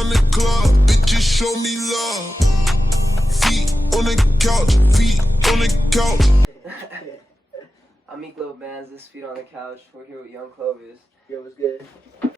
around the club, bitches show me love. Feet on the couch, feet on the couch. I'm Yvng Clovis, this Feet on the Couch. We're here with Yvng Clovis. Yo, what's good?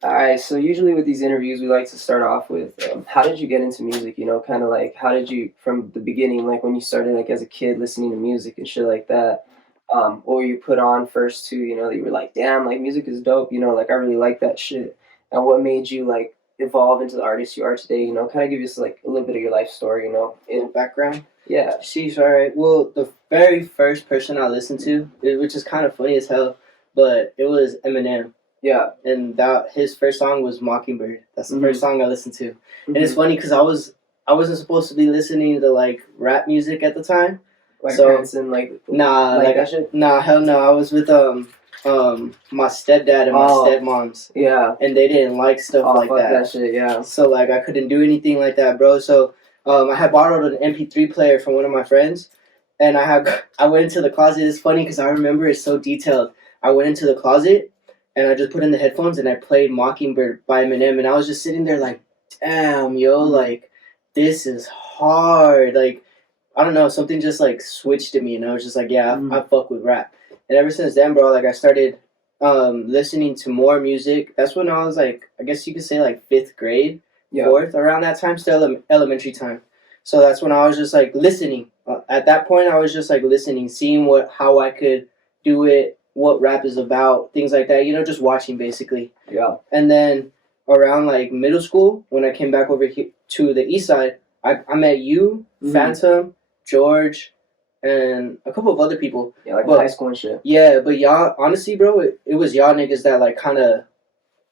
Alright, so usually with these interviews, we like to start off with, how did you get into music, you know, kind of like, how did you, from the beginning, like when you started, like as a kid, listening to music and shit like that, what were you put on first to, you know, that you were like, damn, like music is dope, you know, like I really like that shit, and what made you, like, evolve into the artist you are today, you know, kind of give us, like, a little bit of your life story, you know, In background? yeah. Sheesh, alright. Well, the very first person I listened to, which is kind of funny as hell, but it was Eminem. Yeah. And his first song was Mockingbird. That's the first song I listened to. Mm-hmm. And it's funny because I wasn't supposed to be listening to like rap music at the time. Like so, Branson, like that shit? Nah, hell no. I was with my stepdad and my stepmoms. Yeah. And they didn't like stuff like fuck that. Shit, yeah. So like I couldn't do anything like that, bro. So I had borrowed an MP3 player from one of my friends, and I went into the closet. It's funny because I remember it so detailed. I went into the closet and I just put in the headphones and I played Mockingbird by Eminem, and I was just sitting there like, damn, yo, like this is hard. Like I don't know, something just like switched in me, and I was just like, yeah, I fuck with rap. And ever since then, bro, like I started listening to more music. That's when I was like, I guess you could say like 5th grade. Yeah. 4th, around that time, still elementary time. So that's when I was just like listening. At that point, I was just like listening, seeing how I could do it, what rap is about, things like that. You know, just watching basically. Yeah. And then around like middle school, when I came back over here to the east side, I met you, Phantom, George, and a couple of other people. Yeah, like high school and shit. Yeah, but y'all, honestly, bro, it was y'all niggas that like kind of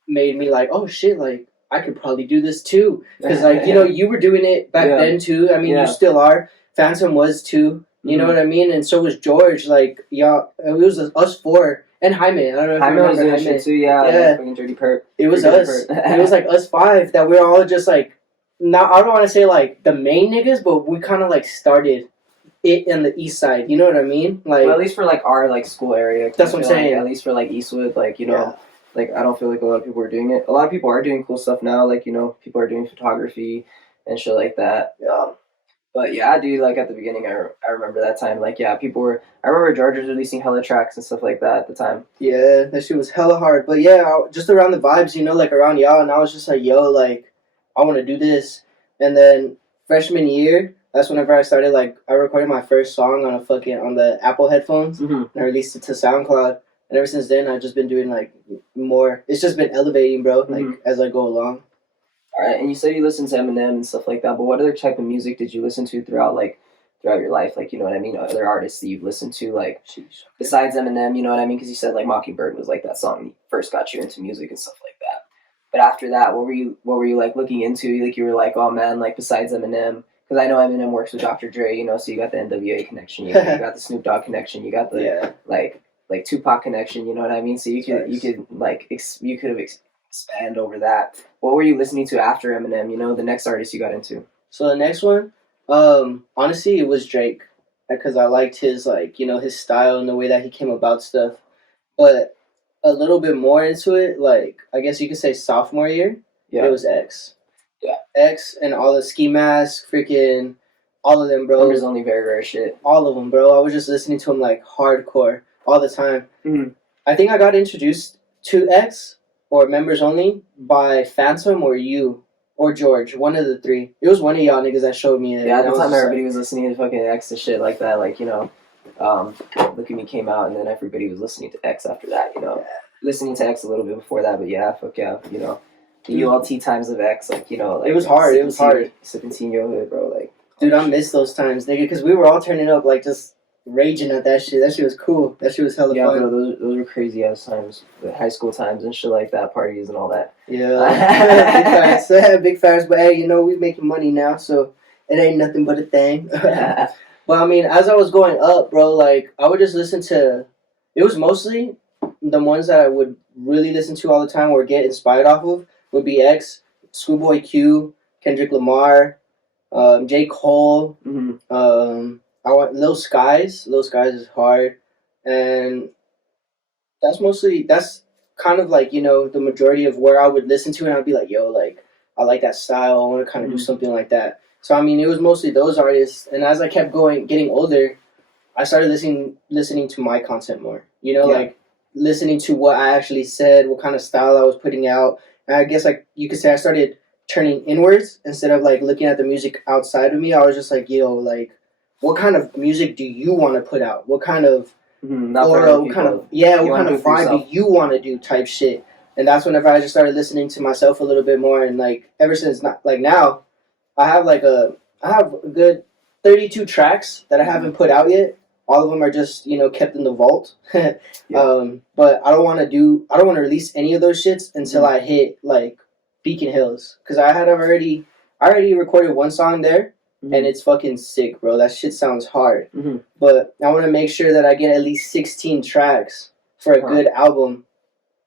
made me like, oh shit, like I could probably do this too. Because, like, you know, you were doing it back then too. I mean, you still are. Phantom was too. You know what I mean? And so was George. Like, y'all, it was us 4. And Jaime. I don't know if Jaime was doing shit too, yeah. Fucking Dirty Perp. It was us. It was like us 5 that we were all just like, not, I don't want to say like the main niggas, but we kind of like started it in the east side. You know what I mean? Like, well, at least for like our like school area. That's what I'm saying. Like, at least for like Eastwood, like, you know. Like, I don't feel like a lot of people are doing it. A lot of people are doing cool stuff now. Like, you know, people are doing photography and shit like that. But, yeah, dude, like, at the beginning, I remember that time. Like, yeah, people were... I remember George was releasing hella tracks and stuff like that at the time. Yeah, that shit was hella hard. But, yeah, just around the vibes, you know, like, around y'all. And I was just like, yo, like, I want to do this. And then freshman year, that's whenever I started, like, I recorded my first song on the Apple headphones. And I released it to SoundCloud. And ever since then, I've just been doing, like, more. It's just been elevating, bro, like, as I go along. All right, and you said you listened to Eminem and stuff like that, but what other type of music did you listen to throughout your life? Like, you know what I mean? Other artists that you've listened to, like, besides Eminem, you know what I mean? Because you said, like, Mockingbird was, like, that song that first got you into music and stuff like that. But after that, what were you, like, looking into? Like, you were like, oh, man, like, besides Eminem... Because I know Eminem works with Dr. Dre, you know, so you got the NWA connection, you got the Snoop Dogg connection, you got the, like Tupac connection, you know what I mean? So you could expand over that. What were you listening to after Eminem? You know, the next artist you got into. So the next one, honestly, it was Drake, because I liked his, like, you know, his style and the way that he came about stuff. But a little bit more into it, like, I guess you could say sophomore year, it was X. Yeah, X and all the Ski Mask, freaking all of them, bro. Numbers Only, very rare shit. All of them, bro. I was just listening to them like hardcore all the time. I think I got introduced to X or Members Only by Phantom or you or George, one of the 3. It was one of y'all niggas that showed me it. Yeah, at the time everybody was listening to fucking X and shit like that, like, you know, Look at Me came out, and then everybody was listening to X after that, you know. Listening to X a little bit before that, but yeah, fuck yeah, you know. The ULT times of X, like, you know, like... It was hard, Sipping tea in your hood, bro, like... Dude, I miss those times, nigga, because we were all turning up, like, just raging at that shit. That shit was cool. That shit was hella fun. Yeah, bro, those were crazy-ass times. The high school times and shit like that, parties and all that. Yeah. Big facts. Big facts, but hey, you know, we making money now, so it ain't nothing but a thing. But, I mean, as I was going up, bro, like, I would just listen to... It was mostly the ones that I would really listen to all the time or get inspired off of. Would be X, Schoolboy Q, Kendrick Lamar, J. Cole. I want Lil Skies. Lil Skies is hard, and that's kind of like, you know, the majority of where I would listen to, and I'd be like, yo, like I like that style. I want to kind of do something like that. So I mean, it was mostly those artists. And as I kept getting older, I started listening to my content more. You know, like listening to what I actually said, what kind of style I was putting out. And I guess like you could say I started turning inwards instead of like looking at the music outside of me. I was just like, yo, like, what kind of music do you want to put out? What kind of aura, what kind of vibe do you want to do type shit? And that's whenever I just started listening to myself a little bit more. And like ever since now, I have a good 32 tracks that I haven't put out yet. All of them are just, you know, kept in the vault. But I don't want to release any of those shits until I hit like Beacon Hills, because I already recorded one song there, and it's fucking sick, bro. That shit sounds hard. But I want to make sure that I get at least 16 tracks for a good album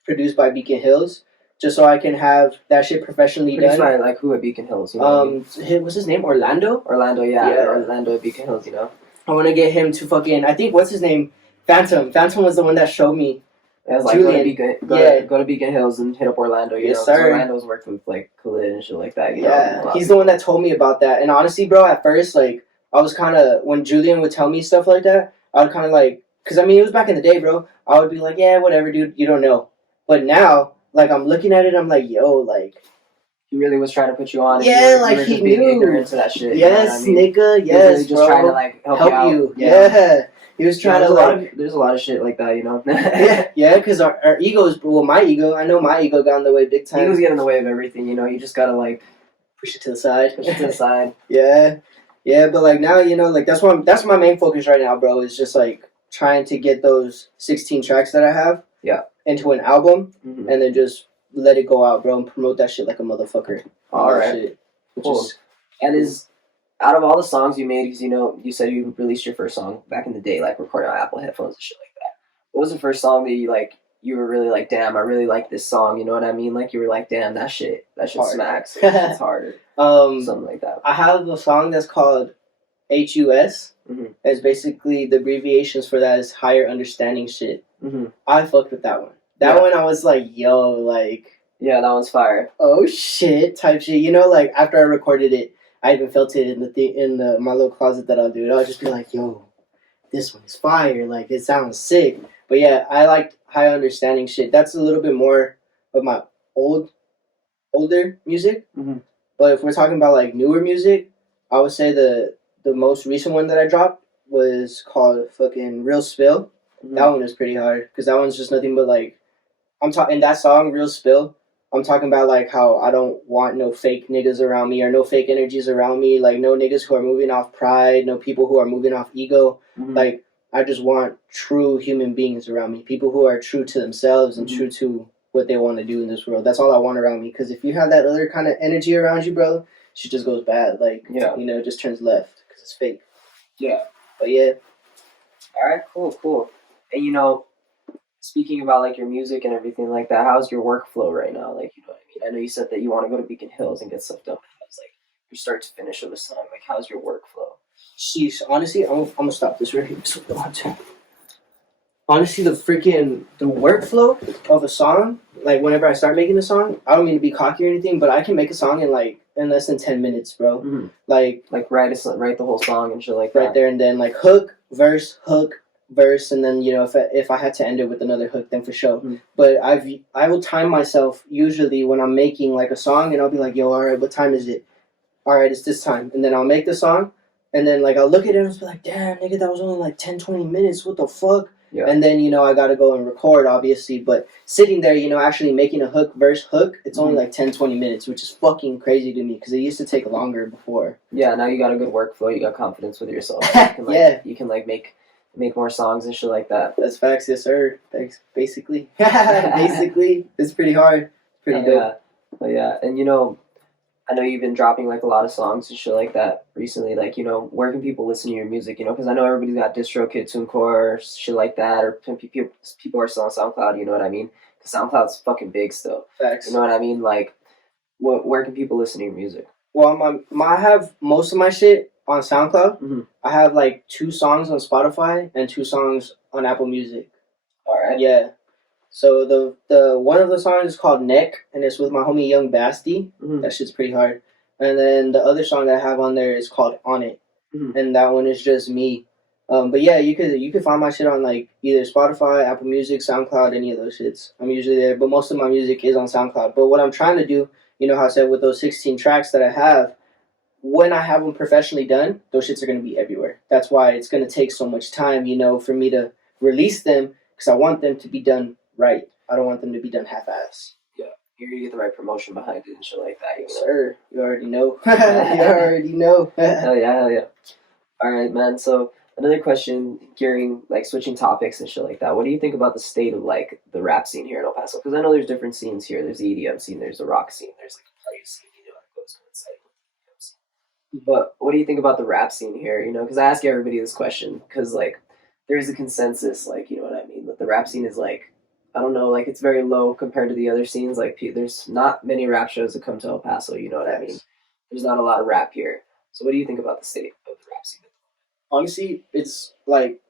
produced by Beacon Hills, just so I can have that shit professionally done. By like who at Beacon Hills? You know what's his name? Orlando, yeah. Orlando at Beacon Hills. You know, I want to get him to fucking. I think what's his name? Phantom. Phantom was the one that showed me. Yeah, like Julian. Go to Beacon Hills and hit up Orlando. You know, sir. Orlando's worked with like Khalid and shit like that. You know, he's the one that told me about that. And honestly, bro, at first, like, I was kind of, when Julian would tell me stuff like that, I would kind of like, because I mean, it was back in the day, bro. I would be like, yeah, whatever, dude, you don't know. But now, like, I'm looking at it, I'm like, yo, like, he really was trying to put you on. Yeah, like he knew. Ignorant to that shit. Yes, you know what I mean? nigga. Yes, really just trying to like help you. Yeah. He was trying to there's a lot of shit like that, you know. yeah, because our egos. Well, my ego. I know my ego got in the way big time. Ego's getting in the way of everything, you know. You just gotta like push it to the side. Yeah, but like now, you know, like that's my main focus right now, bro. Is just like trying to get those 16 tracks that I have into an album, and then just let it go out, bro, and promote that shit like a motherfucker. All right, cool. Out of all the songs you made, because you know you said you released your first song back in the day, like recording on Apple headphones and shit like that. What was the first song that you were really like, damn, I really like this song, you know what I mean? Like you were like, damn, that shit smacks. It's harder. Something like that. I have a song that's called HUS. It's basically the abbreviations for that is higher understanding shit. I fucked with that one. That one I was like, yo, like, yeah, that one's fire. Oh shit, type shit. You know, like after I recorded it, I even felt it in my little closet that I'll do it. I'll just be like, yo, this one's fire. Like, it sounds sick. But yeah, I liked high understanding shit. That's a little bit more of my older music. But if we're talking about like newer music, I would say the most recent one that I dropped was called fucking Real Spill. That one is pretty hard because that one's just nothing but like, I'm talking in that song, Real Spill. I'm talking about, like, how I don't want no fake niggas around me or no fake energies around me. Like, no niggas who are moving off pride, no people who are moving off ego. Like, I just want true human beings around me. People who are true to themselves and true to what they want to do in this world. That's all I want around me. Because if you have that other kind of energy around you, bro, shit just goes bad. Like, you know, it just turns left because it's fake. Yeah. But, yeah. All right, cool. And, you know, speaking about like your music and everything like that, how's your workflow right now? Like, you know what I mean? I know you said that you want to go to Beacon Hills and get stuff done. How's like your start to finish of a song? Like, how's your workflow? Sheesh, honestly, I'm gonna stop this right here. Honestly, the workflow of a song, like whenever I start making a song, I don't mean to be cocky or anything, but I can make a song in less than 10 minutes, bro. Like write the whole song and shit like that. Right there and then, like hook, verse, and then, you know, if I had to end it with another hook, then for sure. But I will time myself usually when I'm making like a song, and I'll be like, yo, all right, what time is it? All right, it's this time. And then I'll make the song, and then like I'll look at it and I'll be like, damn, nigga, that was only like 10-20 minutes. What the fuck? Yeah. And then, you know, I gotta go and record, obviously. But sitting there, you know, actually making a hook, verse, hook, it's only like 10-20 minutes, which is fucking crazy to me because it used to take longer before. Yeah, now you got a good workflow. You got confidence with yourself. You can make more songs and shit like that. That's facts, yes sir. Thanks. Basically, it's pretty hard. Pretty dope. Yeah, and you know, I know you've been dropping like a lot of songs and shit like that recently. Like, you know, where can people listen to your music? You know, because I know everybody's got DistroKid, TuneCore, shit like that, or people are still on SoundCloud. You know what I mean? Because SoundCloud's fucking big still. Facts. You know what I mean? Like, where can people listen to your music? Well, I have most of my shit on SoundCloud. I have like 2 songs on Spotify and 2 songs on Apple Music. All right. Yeah. So the one of the songs is called Neck, and it's with my homie Young Basti. Mhm. That shit's pretty hard. And then the other song that I have on there is called On It, Mhm. and that one is just me. But yeah, you could find my shit on like either Spotify, Apple Music, SoundCloud, any of those shits. I'm usually there, but most of my music is on SoundCloud. But what I'm trying to do, you know how I said with those 16 tracks that I have, when I have them professionally done, those shits are gonna be everywhere. That's why it's gonna take so much time, you know, for me to release them because I want them to be done right. I don't want them to be done half-ass. Yeah, you're gonna get the right promotion behind it and shit like that. You know? Sir, you already know. You already know. Hell yeah, hell yeah. All right, man. So another question, gearing like switching topics and shit like that. What do you think about the state of like the rap scene here in El Paso? Because I know there's different scenes here. There's the EDM scene. There's the rock scene. There's like a party scene. You know, it goes coincide with the EDM scene. But what do you think about the rap scene here? You know, because I ask everybody this question because like there is a consensus, like you know what I mean. That the rap scene is like I don't know, like it's very low compared to the other scenes. Like there's not many rap shows that come to El Paso. You know what I mean? There's not a lot of rap here. So what do you think about the state of the rap scene? Honestly, it's like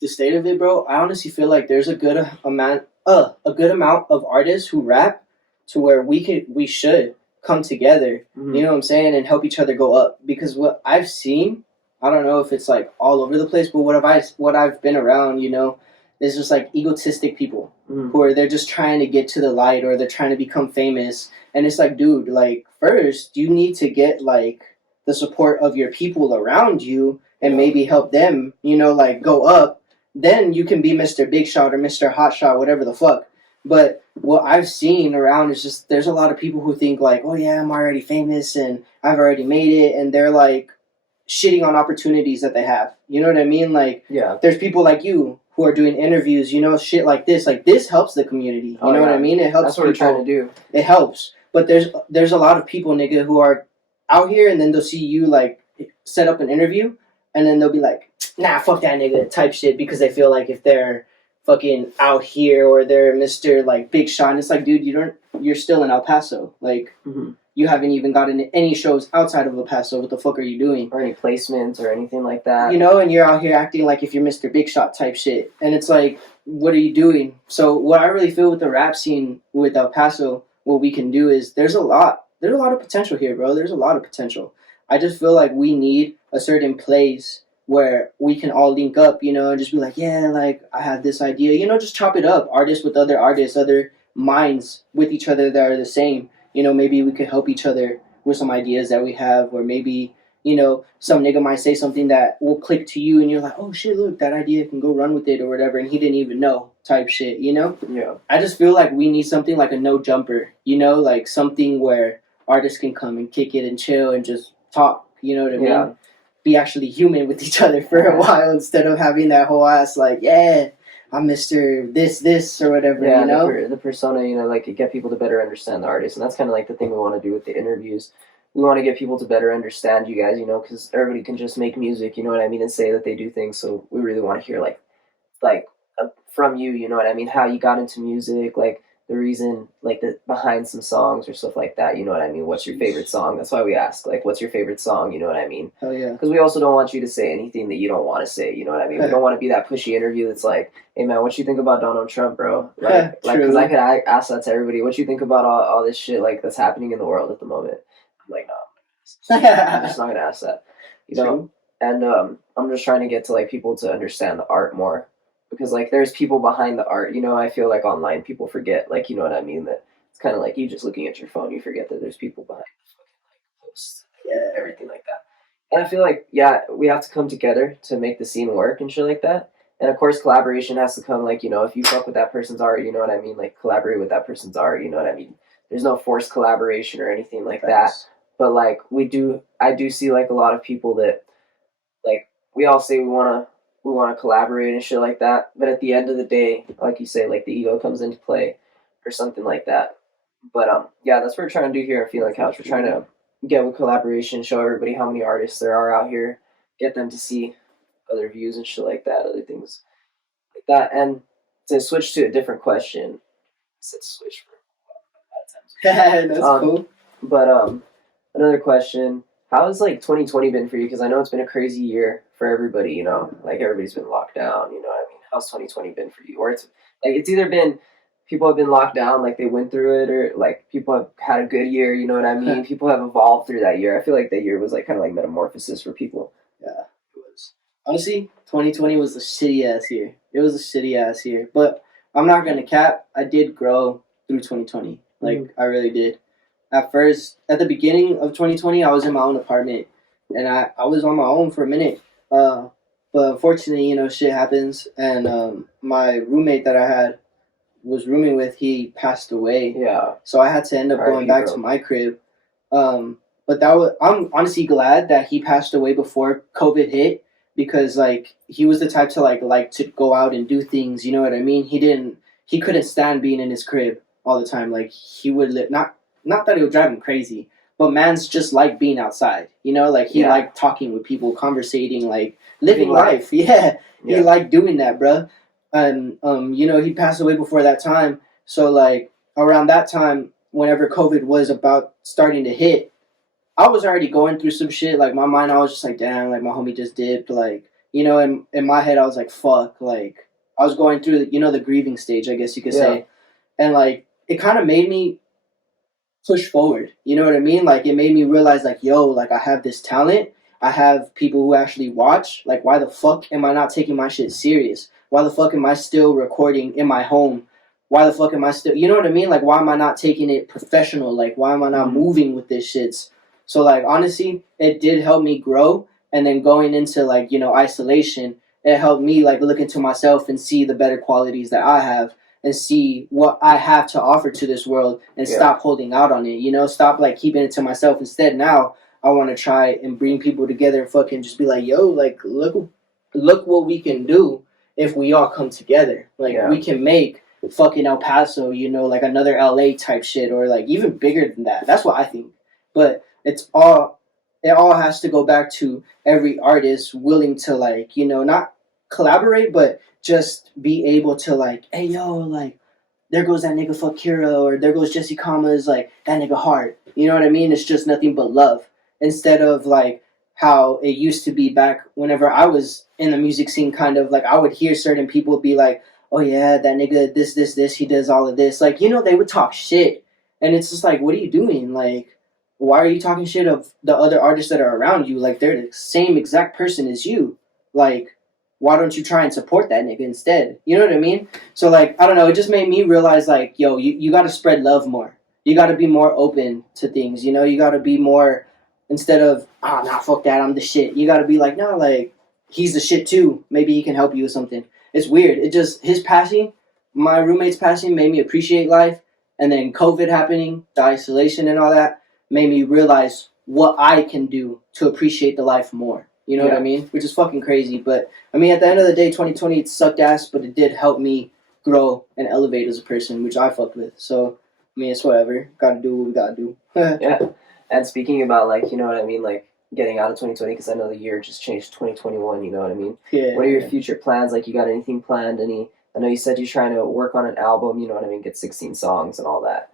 the state of it, bro. I honestly feel like there's a good amount of artists who rap to where we should come together. Mhm. You know what I'm saying, and help each other go up. Because what I've seen, I don't know if it's like all over the place, but what I've been around, you know, is just like egotistic people Mhm. who are they're just trying to get to the light or they're trying to become famous. And it's like, dude, like first you need to get like the support of your people around you and maybe help them, you know, like go up. Then you can be Mr. Big Shot or Mr. Hot Shot, whatever the fuck. But what I've seen around is just there's a lot of people who think like, oh yeah, I'm already famous and I've already made it, and they're like shitting on opportunities that they have. You know what I mean? Like, Yeah. there's people like you who are doing interviews, you know, shit like this. Like, this helps the community. You Oh, know what yeah. I mean? It helps That's what we're people. trying to do. It helps. But there's a lot of people, nigga, who are out here and then they'll see you, like, set up an interview and then they'll be like, nah, fuck that nigga type shit because they feel like if they're fucking out here or they're Mr. like Big Shot, and it's like, dude, you're still in El Paso. Like, Mm-hmm. you haven't even gotten any shows outside of El Paso. What the fuck are you doing? Or any placements or anything like that. You know, and you're out here acting like if you're Mr. Big Shot type shit. And it's like, what are you doing? So what I really feel with the rap scene with El Paso, what we can do is there's a lot of potential here, bro. There's a lot of potential. I just feel like we need a certain place where we can all link up, you know, and just be like, yeah, like I have this idea, you know, just chop it up, artists with other artists, other minds with each other that are the same. You know, maybe we could help each other with some ideas that we have, or maybe, you know, some nigga might say something that will click to you and you're like, oh shit, look, that idea can go run with it or whatever, and he didn't even know type shit, you know? Yeah. I just feel like we need something like a no jumper, you know, like something where artists can come and kick it and chill and just talk, you know what I mean? Yeah. Be actually human with each other for a while instead of having that whole ass like, yeah, I'm Mr. This or whatever, Yeah, you know? the persona, you know, like get people to better understand the artist. And that's kind of like the thing we want to do with the interviews. We want to get people to better understand you guys, you know, because everybody can just make music, you know what I mean, and say that they do things. So we really want to hear like from you, you know what I mean, how you got into music, like the reason, like the behind some songs or stuff like that, you know what I mean. What's your favorite song? That's why we ask, like, what's your favorite song? You know what I mean? Hell yeah. Because we also don't want you to say anything that you don't want to say. You know what I mean? We don't want to be that pushy interview that's like, "Hey man, what you think about Donald Trump, bro?" Like, because I could ask that to everybody. What you think about all this shit like that's happening in the world at the moment? I'm like, no, I'm just not gonna ask that. You know, True. and I'm just trying to get to like people to understand the art more, because like there's people behind the art. You know, I feel like online people forget, like, you know what I mean, that it's kind of like you just looking at your phone, you forget that there's people behind the fucking like posts, and everything like that. And I feel like, yeah, we have to come together to make the scene work and shit like that. And of course, collaboration has to come. Like, you know, if you fuck with that person's art, you know what I mean. Like, collaborate with that person's art. You know what I mean. There's no forced collaboration or anything like that. But like I do see like a lot of people that like we all say we wanna collaborate and shit like that. But at the end of the day, like you say, like the ego comes into play or something like that. But yeah, that's what we're trying to do here at Feeling Couch. We're trying to get with collaboration, show everybody how many artists there are out here, get them to see other views and shit like that, other things like that. And to switch to a different question, I said switch for a lot of times. That's cool. But another question: how has like 2020 been for you? Because I know it's been a crazy year for everybody. You know, like everybody's been locked down. You know what I mean? How's 2020 been for you? Or it's like it's either been people have been locked down, like they went through it, or like people have had a good year. You know what I mean? People have evolved through that year. I feel like that year was like kind of like metamorphosis for people. Yeah, it was. Honestly, 2020 was a shitty ass year. It was a shitty ass year. But I'm not gonna cap. I did grow through 2020. Like I really did. At first, at the beginning of 2020, I was in my own apartment, and I was on my own for a minute. But unfortunately, shit happens, and my roommate that I had was rooming with, he passed away. Yeah. So I had to end up going back to my crib. But I'm honestly glad that he passed away before COVID hit, because like he was the type to like to go out and do things. You know what I mean? He couldn't stand being in his crib all the time. Like he would not that it would drive him crazy, but man's just like being outside. Like he liked talking with people, conversating, like living life. Yeah, he liked doing that, bruh. And he passed away before that time. So like around that time, whenever COVID was about starting to hit, I was already going through some shit. Like my mind, I was just like, damn, like my homie just dipped. Like in my head, I was like, fuck. Like I was going through the grieving stage, I guess you could say, and like it kind of made me push forward. You know what I mean? Like it made me realize like, yo, like I have this talent. I have people who actually watch. Like why the fuck am I not taking my shit serious? Why the fuck am I still recording in my home? Why the fuck am I still, you know what I mean? Like why am I not taking it professional? Like why am I not moving with this shits? So like honestly, it did help me grow. And then going into like, isolation, it helped me like look into myself and see the better qualities that I have, and see what I have to offer to this world, and stop holding out on it, stop like keeping it to myself. Instead, now I want to try and bring people together and fucking just be like, yo, like look what we can do if we all come together. Like we can make fucking El Paso, like another LA type shit, or like even bigger than that. That's what I think. But it all has to go back to every artist willing to like, not collaborate, but just be able to like, hey yo, like there goes that nigga fuck Kira, or there goes Jesse Kama's, like that nigga hard. You know what I mean? It's just nothing but love, instead of like how it used to be back whenever I was in the music scene. Kind of like I would hear certain people be like, oh yeah, that nigga this, he does all of this. Like, they would talk shit, and it's just like, what are you doing? Like, why are you talking shit of the other artists that are around you? Like, they're the same exact person as you. Like, why don't you try and support that nigga instead? You know what I mean? So, like, I don't know. It just made me realize, like, yo, you got to spread love more. You got to be more open to things. You got to be more, instead of, nah, fuck that, I'm the shit. You got to be like, no, like, he's the shit too. Maybe he can help you with something. It's weird. It just, his passing, my roommate's passing made me appreciate life. And then COVID happening, the isolation and all that, made me realize what I can do to appreciate the life more. You know what I mean? Which is fucking crazy. But, I mean, at the end of the day, 2020, it sucked ass, but it did help me grow and elevate as a person, which I fucked with. So, I mean, it's whatever. Gotta do what we gotta do. Yeah. And speaking about, like, you know what I mean, like, getting out of 2020, because I know the year just changed to 2021, you know what I mean? Yeah. What are your future plans? Like, you got anything planned? I know you said you're trying to work on an album, you know what I mean, get 16 songs and all that.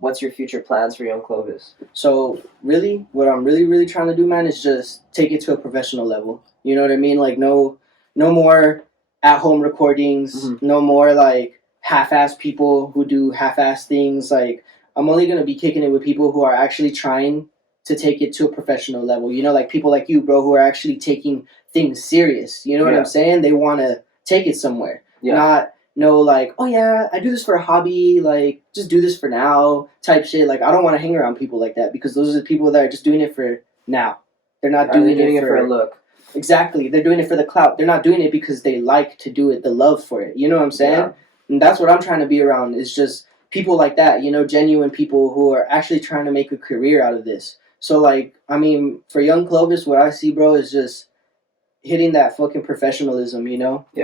What's your future plans for Yvng Clovis? So, really, what I'm really, really trying to do, man, is just take it to a professional level. You know what I mean? Like, no more at-home recordings, no more, like, half-ass people who do half-ass things. Like, I'm only going to be kicking it with people who are actually trying to take it to a professional level. Like people like you, bro, who are actually taking things serious. You know what I'm saying? They want to take it somewhere. Not like, oh yeah, I do this for a hobby, like just do this for now type shit. Like I don't want to hang around people like that, because those are the people that are just doing it for now. They're not doing it for a look. Exactly. They're doing it for the clout. They're not doing it because they like to do it, the love for it. You know what I'm saying? Yeah. And that's what I'm trying to be around, is just people like that, genuine people who are actually trying to make a career out of this. So, like, I mean, for Yvng Clovis, what I see, bro, is just hitting that fucking professionalism,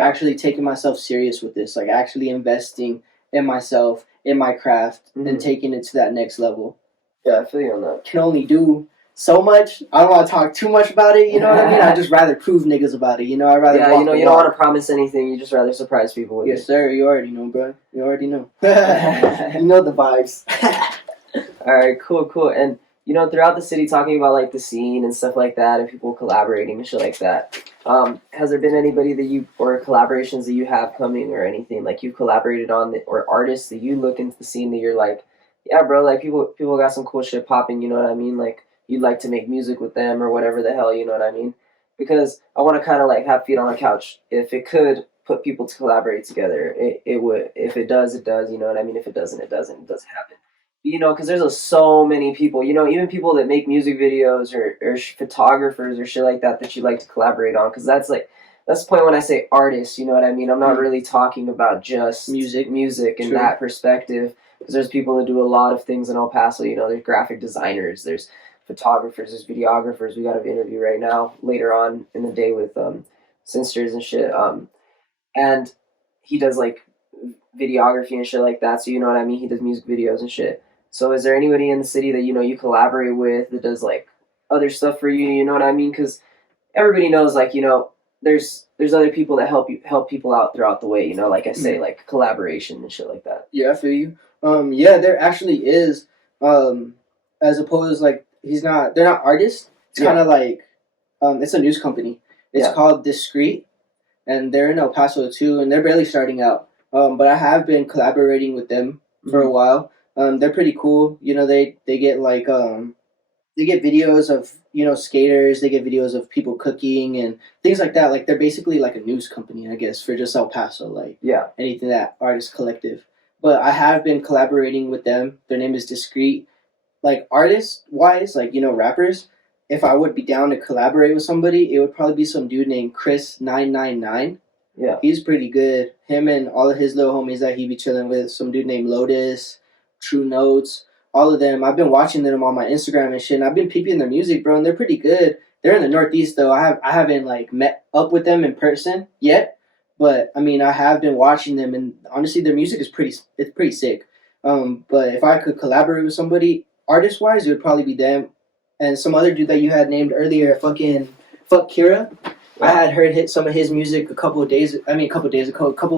Actually taking myself serious with this, like actually investing in myself, in my craft, and taking it to that next level. Yeah, I feel you on that. Can only do so much. I don't want to talk too much about it, you know what I mean? I just rather prove niggas about it, I'd rather you don't want to promise anything, you just rather surprise people with it. Yes, sir, you already know, bro. You already know. You know the vibes. Alright, cool. And throughout the city, talking about like the scene and stuff like that, and people collaborating and shit like that. Has there been anybody that you or collaborations that you have coming or anything like you've collaborated on or artists that you look into the scene that you're like, yeah, bro, like people got some cool shit popping, you know what I mean? Like you'd like to make music with them or whatever the hell, you know what I mean? Because I want to kind of like have feet on the couch. If it could put people to collaborate together, it would. If it does, it does. You know what I mean? If it doesn't, it doesn't. It doesn't happen. You know, because there's so many people. You know, even people that make music videos or photographers or shit like that you like to collaborate on. Because that's the point when I say artists. You know what I mean? I'm not really talking about just music in that perspective. Because there's people that do a lot of things in El Paso. You know, there's graphic designers. There's photographers. There's videographers. We got an interview right now later on in the day with Sisters and shit. And he does like videography and shit like that. So you know what I mean? He does music videos and shit. So is there anybody in the city that, you know, you collaborate with that does like other stuff for you? You know what I mean? Because everybody knows, like, you know, there's other people that help people out throughout the way. You know, like I say, like collaboration and shit like that. Yeah, I feel you. Yeah, there actually is. As opposed, like they're not artists. It's kind of like, it's a news company. It's called Discreet, and they're in El Paso too, and they're barely starting out. But I have been collaborating with them for a while. They're pretty cool. You know, they get like they get videos of, you know, skaters. They get videos of people cooking and things like that. Like they're basically like a news company, I guess, for just El Paso. Like anything that artist collective. But I have been collaborating with them. Their name is Discreet. Like artist wise, like, you know, rappers. If I would be down to collaborate with somebody, it would probably be some dude named Chris999. Yeah, he's pretty good. Him and all of his little homies that he be chilling with. Some dude named Lotus, True Notes, all of them. I've been watching them on my Instagram and shit. And I've been peeping their music, bro, and they're pretty good. They're in the Northeast though. I haven't like met up with them in person yet, but I mean I have been watching them, and honestly their music is pretty sick. But if I could collaborate with somebody artist wise, it would probably be them and some other dude that you had named earlier. Fuck Kira. I had heard hit some of his music a couple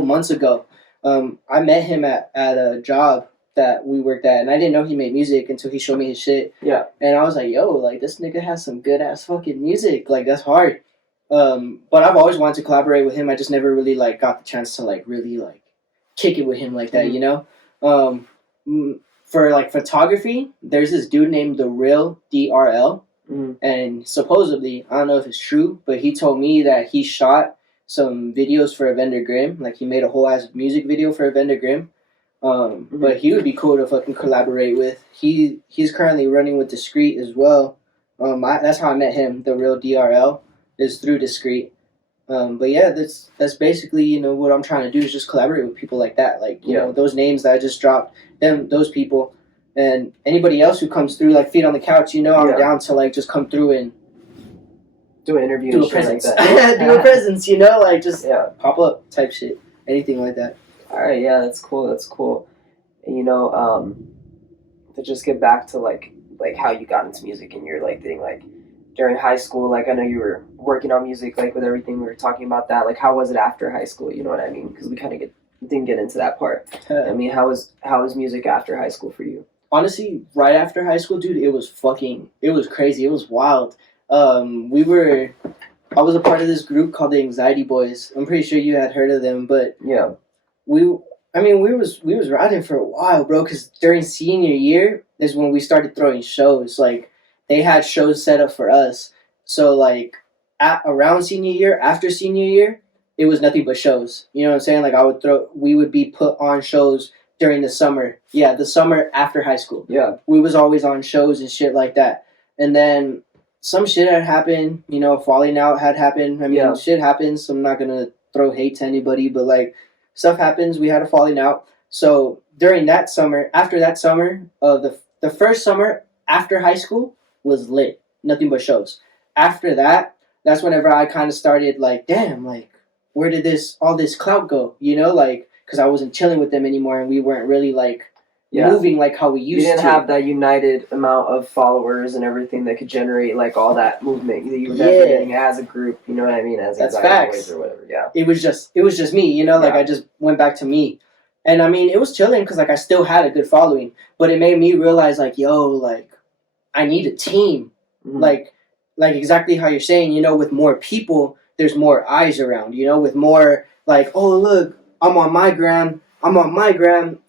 months ago. I met him at a job that we worked at, and I didn't know he made music until he showed me his shit. Yeah. And I was like, yo, like, this nigga has some good ass fucking music. Like, that's hard. But I've always wanted to collaborate with him. I just never really, like, got the chance to, like, really, like, kick it with him like that, you know? For, like, photography, there's this dude named The Real DRL. And supposedly, I don't know if it's true, but he told me that he shot some videos for Evander Grimm. Like, he made a whole ass music video for Evander Grimm. But he would be cool to fucking collaborate with. He's currently running with Discreet as well. That's how I met him. The Real DRL is through Discreet. But yeah, that's basically, you know, what I'm trying to do is just collaborate with people like that. Like, you know, those names that I just dropped, those people. And anybody else who comes through, like, feet on the couch, you know, I'm down to, like, just come through and do an interview, do a presence, like that. Do a presence, you know, like, just pop up type shit, anything like that. All right, yeah, that's cool. And, you know, to just get back to like how you got into music and your like thing, like during high school, like I know you were working on music, like with everything we were talking about that. Like, how was it after high school? You know what I mean? Because we kind of didn't get into that part. I mean, how was music after high school for you? Honestly, right after high school, dude, it was crazy. It was wild. I was a part of this group called the Anxiety Boys. I'm pretty sure you had heard of them, but yeah, we was riding for a while, bro. Because during senior year is when we started throwing shows. Like, they had shows set up for us. So like around senior year, after senior year, it was nothing but shows. You know what I'm saying? Like, we would be put on shows during the summer. Yeah, the summer after high school. Yeah. We was always on shows and shit like that. And then some shit had happened, you know, falling out had happened. I mean, shit happens, so I'm not going to throw hate to anybody, but, like, stuff happens. We had a falling out. So during that summer, after that summer, the first summer after high school was lit. Nothing but shows. After that, that's whenever I kind of started, like, damn, like, where did all this clout go? You know, like, because I wasn't chilling with them anymore, and we weren't really, like, moving like how we used to. You didn't have that united amount of followers and everything that could generate, like, all that movement that you were getting as a group, you know what I mean? As that's facts. Or whatever, yeah. It was just me, you know? Like, I just went back to me. And, I mean, it was chilling because, like, I still had a good following. But it made me realize, like, yo, like, I need a team. Mm-hmm. Like exactly how you're saying, you know, with more people, there's more eyes around, you know, with more like, oh look, I'm on my gram,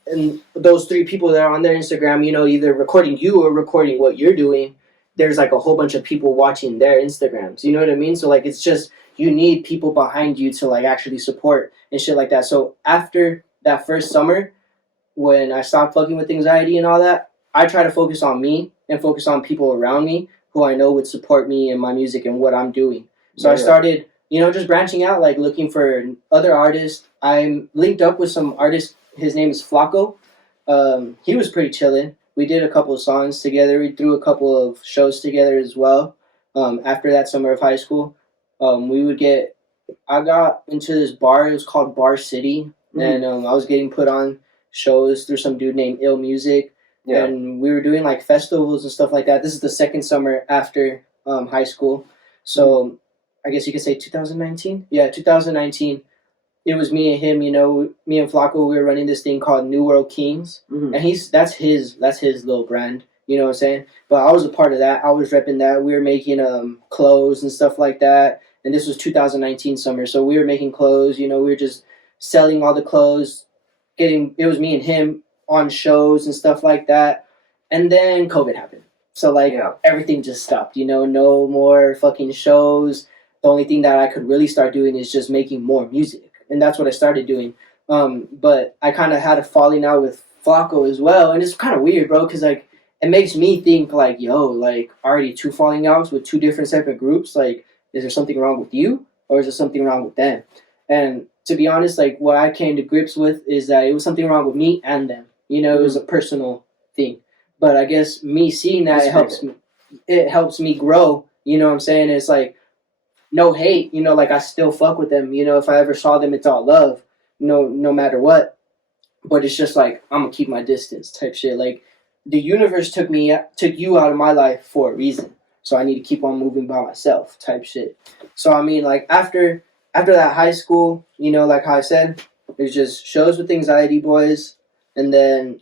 and those 3 people that are on their Instagram, you know, either recording you or recording what you're doing, there's like a whole bunch of people watching their Instagrams. You know what I mean? So like it's just you need people behind you to like actually support and shit like that. So after that first summer, when I stopped fucking with anxiety and all that, I try to focus on me and focus on people around me who I know would support me in my music and what I'm doing. So I started, you know, just branching out, like looking for other artists. I'm linked up with some artists. His name is Flacco. He was pretty chillin'. We did a couple of songs together. We threw a couple of shows together as well. After that summer of high school, I got into this bar. It was called Bar City, and I was getting put on shows through some dude named Ill Music. Yeah. And we were doing like festivals and stuff like that. This is the second summer after high school. So I guess you could say 2019. Yeah, 2019. It was me and him, you know, me and Flacco, we were running this thing called New World Kings. And that's his little brand, you know what I'm saying? But I was a part of that. I was repping that. We were making clothes and stuff like that. And this was 2019 summer. So we were making clothes, you know, we were just selling all the clothes. It was me and him on shows and stuff like that. And then COVID happened. So like everything just stopped, you know, no more fucking shows. The only thing that I could really start doing is just making more music. And that's what I started doing. But I kind of had a falling out with Flacco as well. And it's kind of weird, bro, because like it makes me think like, yo, like already 2 falling outs with 2 different separate groups. Like, is there something wrong with you or is there something wrong with them? And to be honest, like what I came to grips with is that it was something wrong with me and them. You know, it was a personal thing. But I guess me seeing that, it helps me grow. You know what I'm saying? It's like, no hate, you know, like I still fuck with them. You know, if I ever saw them, it's all love, no matter what. But it's just like, I'm going to keep my distance type shit. Like, the universe took you out of my life for a reason. So I need to keep on moving by myself type shit. So, I mean, like, after that high school, you know, like how I said, it was just shows with Anxiety Boys. And then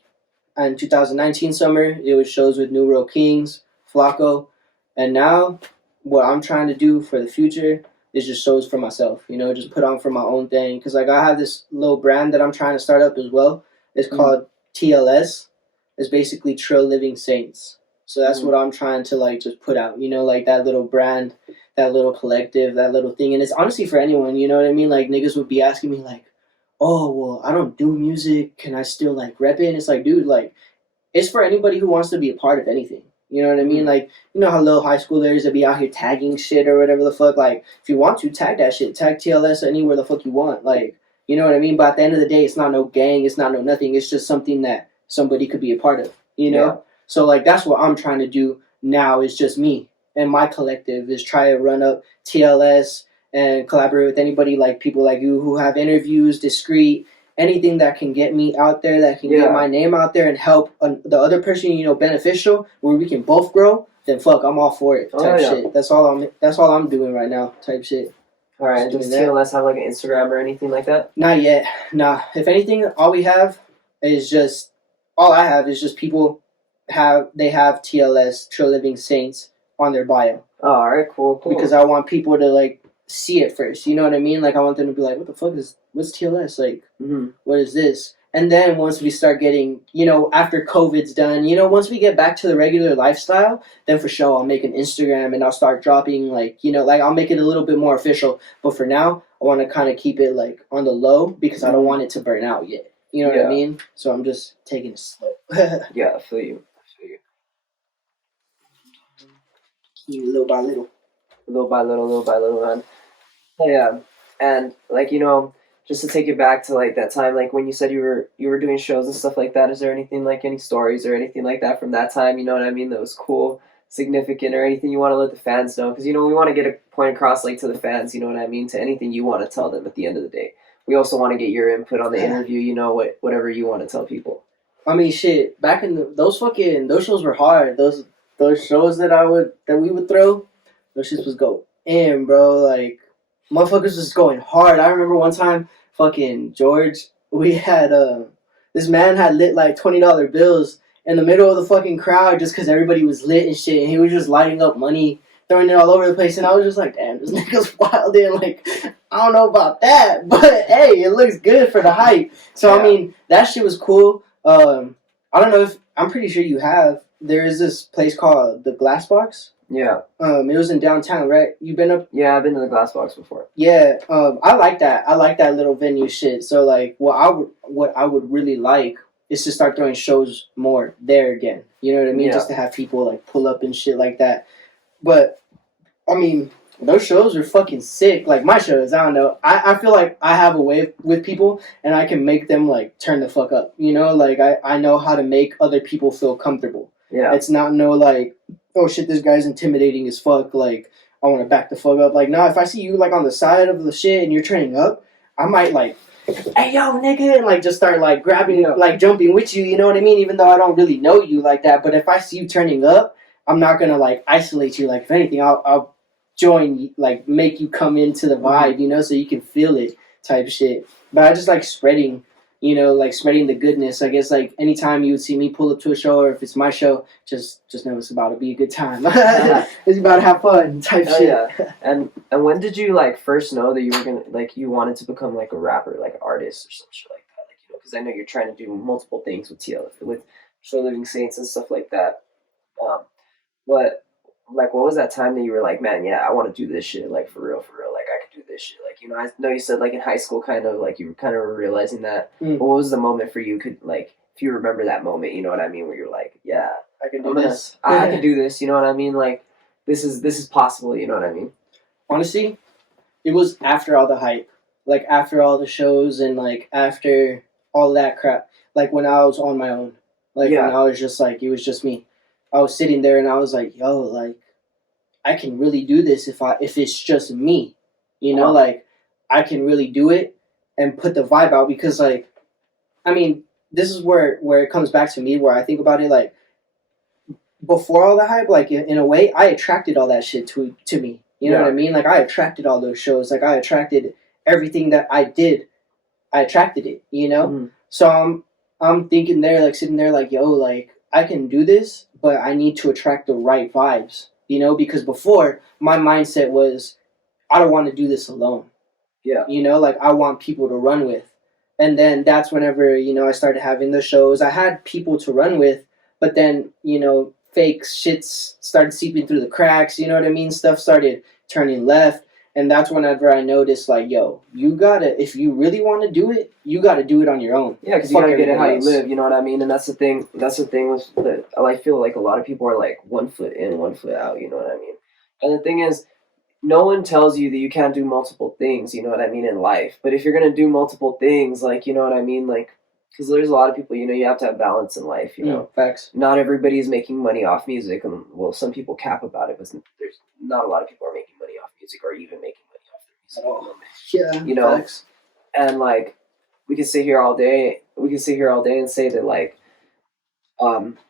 in 2019 summer, it was shows with New World Kings, Flacco. And now what I'm trying to do for the future is just shows for myself, you know, just put on for my own thing. Because, like, I have this little brand that I'm trying to start up as well. It's called TLS. It's basically Trill Living Saints. So that's what I'm trying to, like, just put out, you know, like that little brand, that little collective, that little thing. And it's honestly for anyone, you know what I mean? Like, niggas would be asking me, like, oh, well, I don't do music. Can I still, like, rep it? And it's like, dude, like, it's for anybody who wants to be a part of anything. You know what I mean? Like, you know how little high schoolers that be out here tagging shit or whatever the fuck? Like, if you want to, tag that shit. Tag TLS anywhere the fuck you want. Like, you know what I mean? But at the end of the day, it's not no gang. It's not no nothing. It's just something that somebody could be a part of, you know? Yeah. So, like, that's what I'm trying to do now is just me and my collective is try to run up TLS and collaborate with anybody like people like you who have interviews, discreet, anything that can get me out there, that can get my name out there and help the other person, you know, beneficial, where we can both grow, then fuck, I'm all for it type shit. That's all I'm doing right now type shit. All right, does TLS have like an Instagram or anything like that? Not yet. Nah. If anything, all I have is just people have TLS, Trill Living Saints, on their bio. Oh, all right, cool. Because I want people to like see it first. You know what I mean? Like I want them to be like, what the fuck what's TLS? Like, what is this? And then once we start getting, you know, after COVID's done, you know, once we get back to the regular lifestyle, then for sure I'll make an Instagram and I'll start dropping like, you know, like I'll make it a little bit more official. But for now, I want to kind of keep it like on the low because I don't want it to burn out yet. You know what I mean? So I'm just taking it slow. Yeah, I feel you. Little by little. Little by little, man. Yeah, and like, you know, just to take it back to like that time, like when you said you were doing shows and stuff like that, is there anything like any stories or anything like that from that time, you know what I mean, that was cool, significant, or anything you want to let the fans know? Because, you know, we want to get a point across like to the fans, you know what I mean, to anything you want to tell them at the end of the day. We also want to get your input on the interview, you know, whatever you want to tell people. I mean, shit, back in those shows were hard. Those shows that we would throw, those shits was go in, bro. Like, motherfuckers was going hard. I remember one time, fucking George, we had this man had lit like $20 bills in the middle of the fucking crowd just because everybody was lit and shit, and he was just lighting up money throwing it all over the place, and I was just like, damn, this nigga's wild. And like, I don't know about that, but hey, it looks good for the hype. So Yeah. I mean, that shit was cool. I don't know if I'm pretty sure you have. There is this place called the Glass Box. Yeah. It was in downtown, right? You been up? Yeah, I've been to the Glass Box before. Yeah. I like that. I like that little venue shit. So like, what I would really like is to start throwing shows more there again. You know what I mean? Yeah. Just to have people like pull up and shit like that. But I mean, those shows are fucking sick. Like my shows, I don't know. I feel like I have a way with people, and I can make them like turn the fuck up. You know, like I know how to make other people feel comfortable. Yeah. It's not no like, oh shit, this guy's intimidating as fuck. Like I want to back the fuck up. Like no, if I see you like on the side of the shit and you're turning up, I might like, hey yo nigga, and like just start like grabbing, like jumping with you. You know what I mean? Even though I don't really know you like that, but if I see you turning up, I'm not gonna like isolate you. Like if anything, I'll join, like make you come into the vibe, you know, so you can feel it type shit. But I just like spreading, you know, like spreading the goodness. I guess like anytime you would see me pull up to a show, or if it's my show, just know it's about to be a good time. It's about to have fun type shit. Yeah. And when did you like first know that you were gonna like you wanted to become like a rapper, like an artist or some shit like that? Like, you know, because I know you're trying to do multiple things with with Show Living Saints and stuff like that. What what was that time that you were like, man, yeah, I want to do this shit, like for real, like I could do this shit, like, you know, I know you said like in high school, kind of like you were kind of realizing that. But what was the moment for you? Could like if you remember that moment, you know what I mean, where you're like, yeah, I can do this. I can do this, you know what I mean, like this is possible, you know what I mean. Honestly, it was after all the hype, like after all the shows and like after all that crap, like when I was on my own, like when I was just like, it was just me. I was sitting there and I was like, yo, like I can really do this if it's just me, you know, like I can really do it and put the vibe out, because like, I mean, this is where it comes back to me, where I think about it, like before all the hype, like in a way, I attracted all that shit to me. You know what I mean? Like I attracted all those shows. Like I attracted everything that I did. I attracted it. You know. Mm-hmm. So I'm thinking there, like sitting there, like yo, like I can do this, but I need to attract the right vibes. You know, because before my mindset was, I don't want to do this alone. Yeah. You know, like I want people to run with. And then that's whenever, you know, I started having the shows. I had people to run with, but then, you know, fake shits started seeping through the cracks, you know what I mean? Stuff started turning left. And that's whenever I noticed, like, yo, you gotta, if you really want to do it, you gotta do it on your own. Yeah, because you gotta get it how you live, you know what I mean? And that's the thing with the, I feel like a lot of people are like 1 foot in, 1 foot out, you know what I mean? And the thing is, no one tells you that you can't do multiple things, you know what I mean, in life. But if you're going to do multiple things, like, you know what I mean, like, because there's a lot of people, you know, you have to have balance in life, you know. Facts. Not everybody is making money off music, and, well, some people cap about it, but there's not a lot of people are making money off music or even making money off their music. Yeah, you know, facts. And, like, we could sit here all day and say that, like,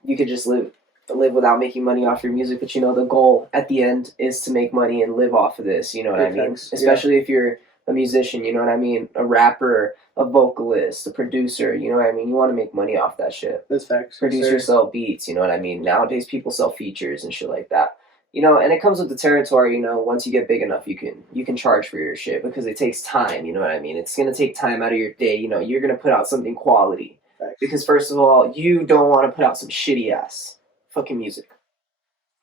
you could just live without making money off your music, but you know the goal at the end is to make money and live off of this, you know what I mean? Especially if you're a musician, you know what I mean? A rapper, a vocalist, a producer, you know what I mean? You want to make money off that shit. That's facts. Producers sell beats, you know what I mean? Nowadays people sell features and shit like that. You know, and it comes with the territory, you know, once you get big enough you can charge for your shit, because it takes time, you know what I mean? It's gonna take time out of your day, you know, you're gonna put out something quality. Facts. Because first of all, you don't want to put out some shitty ass fucking music.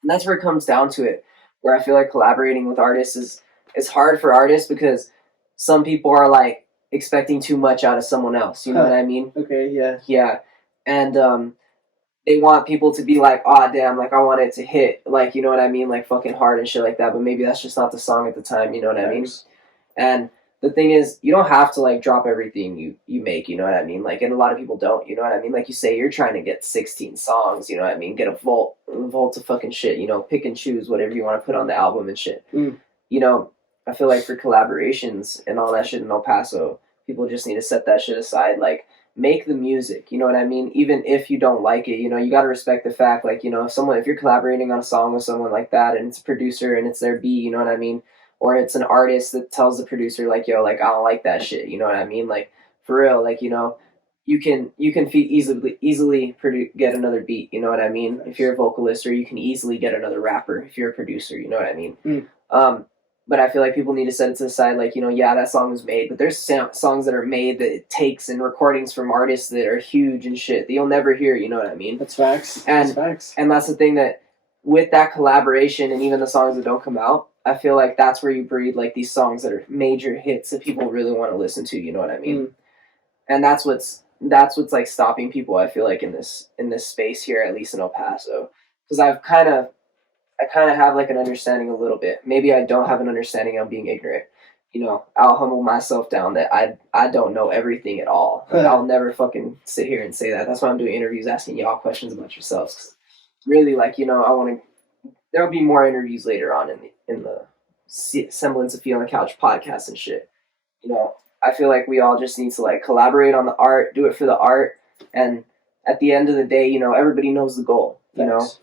And that's where it comes down to it, where I feel like collaborating with artists is hard for artists, because some people are like expecting too much out of someone else, you know what I mean? Okay, yeah. Yeah. And they want people to be like, oh damn, like I want it to hit, like, you know what I mean, like fucking hard and shit like that, but maybe that's just not the song at the time, you know what I mean? And the thing is, you don't have to like drop everything you make, you know what I mean? Like, and a lot of people don't, you know what I mean? Like you say, you're trying to get 16 songs, you know what I mean? Get a vault of fucking shit, you know, pick and choose whatever you want to put on the album and shit. You know, I feel like for collaborations and all that shit in El Paso, people just need to set that shit aside. Like, make the music, you know what I mean? Even if you don't like it, you know, you got to respect the fact, like, you know, if you're collaborating on a song with someone like that and it's a producer and it's their beat, you know what I mean? Or it's an artist that tells the producer, like, yo, like, I don't like that shit, you know what I mean? Like, for real, like, you know, you can easily get another beat. You know what I mean? If you're a vocalist, or you can easily get another rapper if you're a producer. You know what I mean? But I feel like people need to set it to the side, like, yeah, that song was made, but there's songs that are made that it takes and recordings from artists that are huge and shit that you'll never hear, you know what I mean? That's facts. And, that's facts. And that's the thing, that with that collaboration and even the songs that don't come out, I feel like that's where you breed, like, these songs that are major hits that people really want to listen to, you know what I mean? And that's what's like stopping people, I feel like, in this space here, at least in El Paso. Because I kind of have like an understanding a little bit. Maybe I don't have an understanding. I'm being ignorant. I'll humble myself down that I don't know everything at all. I'll never fucking sit here and say that. That's why I'm doing interviews, asking y'all questions about yourselves. 'Cause really, like, I want to. There'll be more interviews later on in the semblance of Fee on the Couch podcast and shit. I feel like we all just need to like collaborate on the art, do it for the art, and at the end of the day, everybody knows the goal.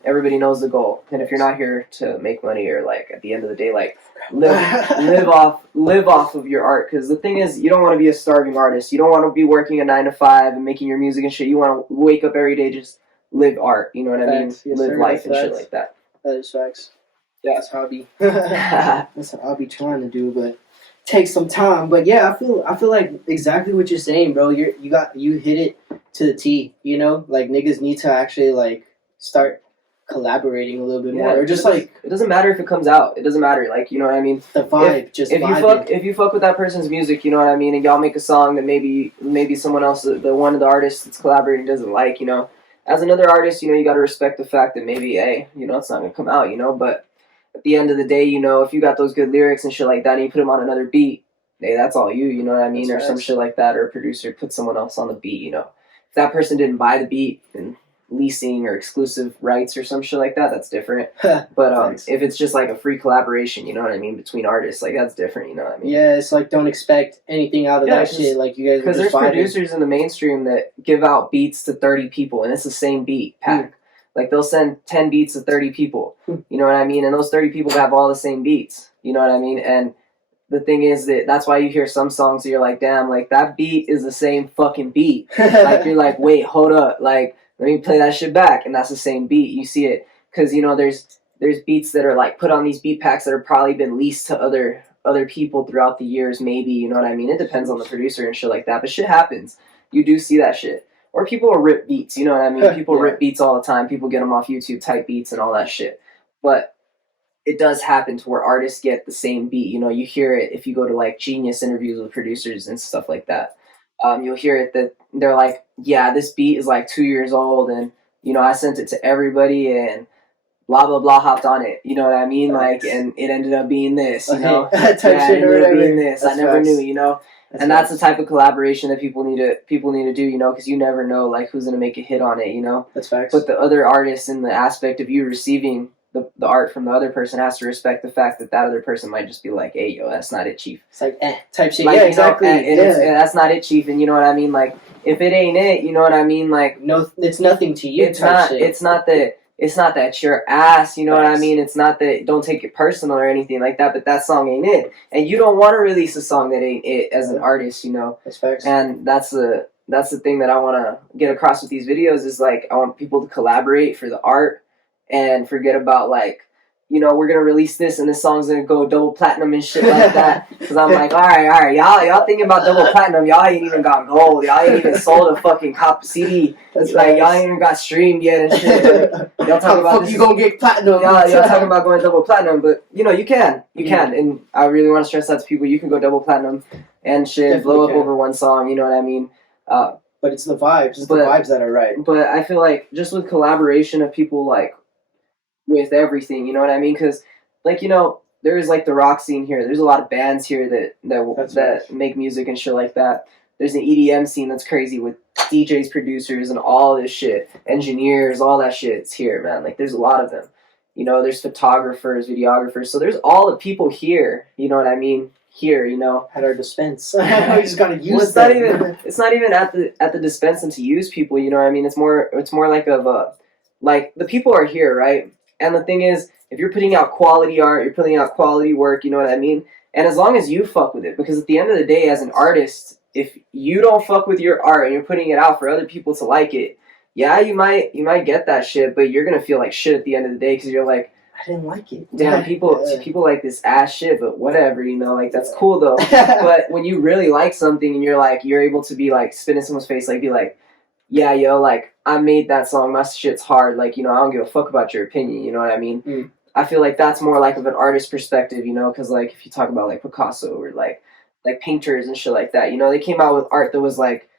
Everybody knows the goal. And if you're not here to make money, or like at the end of the day, like live off of your art. Because the thing is, you don't want to be a starving artist. You don't want to be working a 9 to 5 and making your music and shit. You want to wake up every day, just live art. You know what I mean? Yes, live sir, life and facts. shit like that. That is facts. Yeah, that's hobby. That's what I'll be trying to do, but takes some time. But yeah, I feel like exactly what you're saying, bro. You hit it to the T. Like niggas need to actually like start collaborating a little bit more, or just like it doesn't matter if it comes out. It doesn't matter, like, you know what I mean. The vibe, if you fuck with that person's music, you know what I mean, and y'all make a song that maybe someone else, the one of the artists that's collaborating doesn't like, as another artist, you got to respect the fact that maybe, hey, it's not gonna come out, but at the end of the day, if you got those good lyrics and shit like that, and you put them on another beat, hey, that's all you know what I mean, that's or some shit like that, or a producer put someone else on the beat, If that person didn't buy the beat and leasing or exclusive rights or some shit like that, that's different. But if it's just like a free collaboration, you know what I mean, between artists, like that's different, you know what I mean? Yeah, it's like don't expect anything out of that shit. Like you guys, because there's producers in the mainstream that give out beats to 30 people, and it's the same beat pack. Like they'll send 10 beats to 30 people, you know what I mean? And those 30 people have all the same beats, you know what I mean? And the thing is that's why you hear some songs that you're like, damn, like that beat is the same fucking beat. Like you're like, wait, hold up, like let me play that shit back, and that's the same beat. You see it because there's beats that are like put on these beat packs that have probably been leased to other people throughout the years, maybe, you know what I mean? It depends on the producer and shit like that, but shit happens. You do see that shit. Or people will rip beats, you know what I mean? People rip beats all the time. People get them off YouTube, type beats and all that shit. But it does happen to where artists get the same beat. You hear it if you go to like Genius interviews with producers and stuff like that. You'll hear it that they're like, yeah, this beat is like 2 years old, and I sent it to everybody, and blah blah blah hopped on it. You know what I mean? Like, and it ended up being this. It ended up being this. I never knew. That's the type of collaboration that people need to do. Because you never know like who's gonna make a hit on it. That's facts. But the other artists, in the aspect of you receiving the art from the other person, has to respect the fact that other person might just be like, hey, yo, that's not it, chief. It's like, type shit. Like, yeah, exactly. That's not it, chief. And you know what I mean? Like, if it ain't it, you know what I mean? Like, no, it's nothing to you. It's not that your ass, you know what I mean? It's not that, don't take it personal or anything like that, but that song ain't it. And you don't want to release a song that ain't it as an artist, That's facts. And that's the thing that I want to get across with these videos is like, I want people to collaborate for the art and forget about like, we're going to release this and this song's going to go double platinum and shit like that. Because I'm like, all right, y'all thinking about double platinum. Y'all ain't even got gold. Y'all ain't even sold a fucking CD. That's like, y'all ain't even got streamed yet and shit. Like, y'all talking about this. You gonna get platinum. Y'all talking about going double platinum. But, you can. You can. And I really want to stress that to people. You can go double platinum and shit, definitely blow up over one song. You know what I mean? But it's the vibes. It's the vibes that are right. But I feel like just with collaboration of people like, with everything, you know what I mean? Because, like, there's like the rock scene here. There's a lot of bands here that make music and shit like that. There's an EDM scene that's crazy with DJs, producers, and all this shit, engineers, all that shit. It's here, man. Like, there's a lot of them. There's photographers, videographers. So there's all the people here. You know what I mean? Here, at our dispense. We just gotta use them. It's not even at the dispense and to use people. You know what I mean? It's more like like the people are here, right? And the thing is, if you're putting out quality art, you're putting out quality work, you know what I mean? And as long as you fuck with it, because at the end of the day, as an artist, if you don't fuck with your art and you're putting it out for other people to like it, yeah, you might get that shit, but you're gonna feel like shit at the end of the day because you're like, I didn't like it. damn, people like this ass shit, but whatever, you know, like that's cool though. But when you really like something and you're able to be like spit in someone's face, like be like, yeah, yo, like I made that song, my shit's hard, like, you know, I don't give a fuck about your opinion, you know what I mean? Mm. I feel like that's more like of an artist perspective, you know, because like if you talk about like Picasso or like painters and shit like that, you know, they came out with art that was like,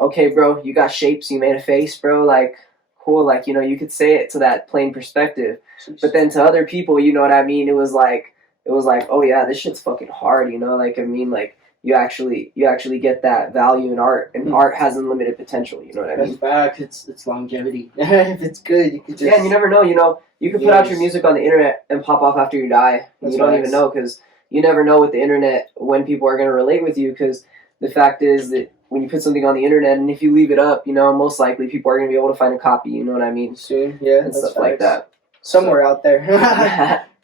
okay, bro, you got shapes, you made a face, bro, like cool, like, you know, you could say it to that plain perspective, but then to other people, you know what I mean, it was like, oh yeah, this shit's fucking hard, you know, like, I mean, like, you actually get that value in art, and art has unlimited potential, you know what I mean? That's fact. It's longevity. If it's good, you could just... Yeah, and you never know, you know, you could put out your music on the internet and pop off after you die, and you don't even know, because you never know with the internet when people are going to relate with you, because the fact is that when you put something on the internet, and if you leave it up, you know, most likely people are going to be able to find a copy, you know what I mean? Soon, yeah, and stuff like that. Somewhere out there.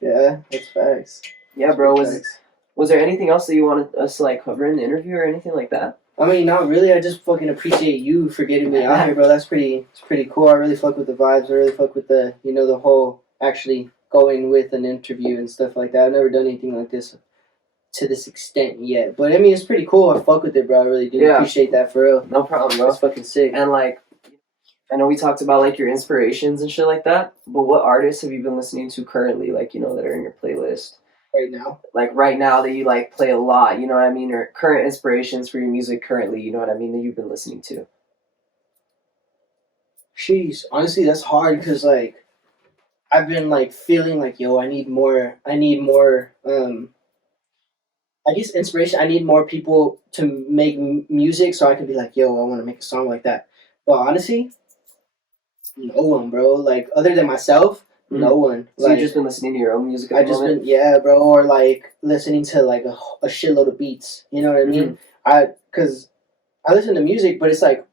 Yeah, that's facts. Yeah, bro, was there anything else that you wanted us to, like, cover in the interview or anything like that? I mean, not really. I just fucking appreciate you for getting me out here, bro. It's pretty cool. I really fuck with the vibes. I really fuck with the, you know, the whole actually going with an interview and stuff like that. I've never done anything like this to this extent yet. But, I mean, it's pretty cool. I fuck with it, bro. I really do. Yeah. Appreciate that for real. No problem, bro. It's fucking sick. And, like, I know we talked about, like, your inspirations and shit like that, but what artists have you been listening to currently, like, you know, that are in your playlist? Right now? Like, right now that you, like, play a lot, you know what I mean? Or current inspirations for your music currently, you know what I mean, that you've been listening to? Jeez. Honestly, that's hard because, like, I've been, like, feeling like, yo, I need more, I guess inspiration. I need more people to make music so I can be like, yo, I want to make a song like that. But honestly, no one, bro. Like, other than myself, no one. So like, you've just been listening to your own music at the moment? Yeah, bro. Or, like, listening to, like, a shitload of beats. You know what I mean? Because I listen to music, but it's, like,